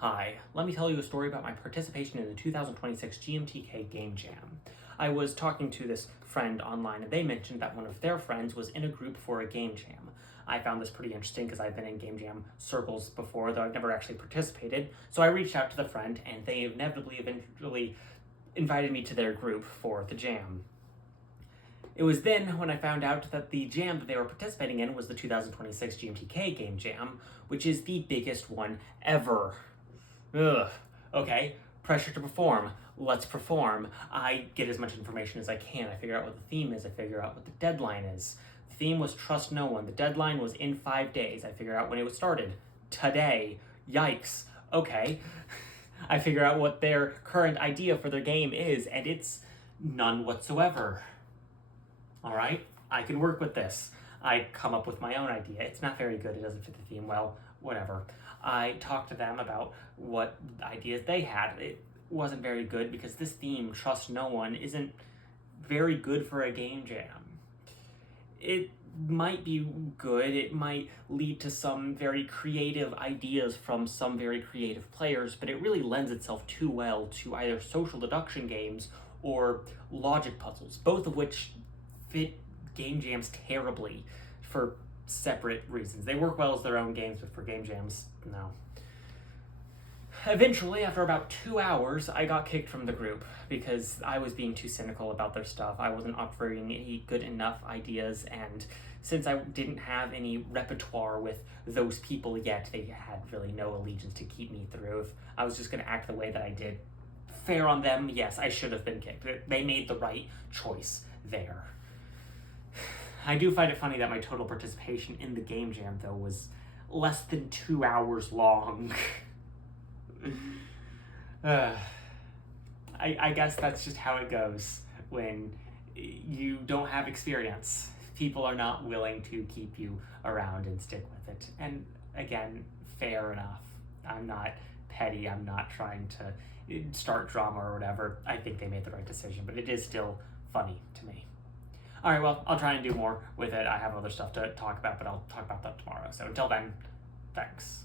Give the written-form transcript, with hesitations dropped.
Hi, let me tell you a story about my participation in the 2026 GMTK Game Jam. I was talking to this friend online and they mentioned that one of their friends was in a group for a game jam. I found this pretty interesting because I've been in game jam circles before, though I've never actually participated. So I reached out to the friend and they eventually invited me to their group for the jam. It was then when I found out that the jam that they were participating in was the 2026 GMTK Game Jam, which is the biggest one ever. Ugh. Okay, pressure to perform. Let's perform. I get as much information as I can. I figure out what the theme is. I figure out what the deadline is. The theme was Trust No One. The deadline was in 5 days. I figure out when it was started. Today. Yikes. Okay. I figure out what their current idea for their game is, and it's none whatsoever. Alright? I can work with this. I come up with my own idea. It's not very good. It doesn't fit the theme well. Whatever. I talked to them about what ideas they had. It wasn't very good because this theme, Trust No One, isn't very good for a game jam. It might be good, it might lead to some very creative ideas from some very creative players, but it really lends itself too well to either social deduction games or logic puzzles, both of which fit game jams terribly for separate reasons. They work well as their own games, but for game jams, no. Eventually, after about 2 hours, I got kicked from the group because I was being too cynical about their stuff. I wasn't offering any good enough ideas, and since I didn't have any repertoire with those people yet, they had really no allegiance to keep me through. If I was just going to act the way that I did, fair on them, yes, I should have been kicked. They made the right choice there. I do find it funny that my total participation in the game jam, though, was less than 2 hours long. I guess that's just how it goes when you don't have experience. People are not willing to keep you around and stick with it. And again, fair enough. I'm not petty. I'm not trying to start drama or whatever. I think they made the right decision, but it is still funny to me. All right, well, I'll try and do more with it. I have other stuff to talk about, but I'll talk about that tomorrow. So until then, thanks.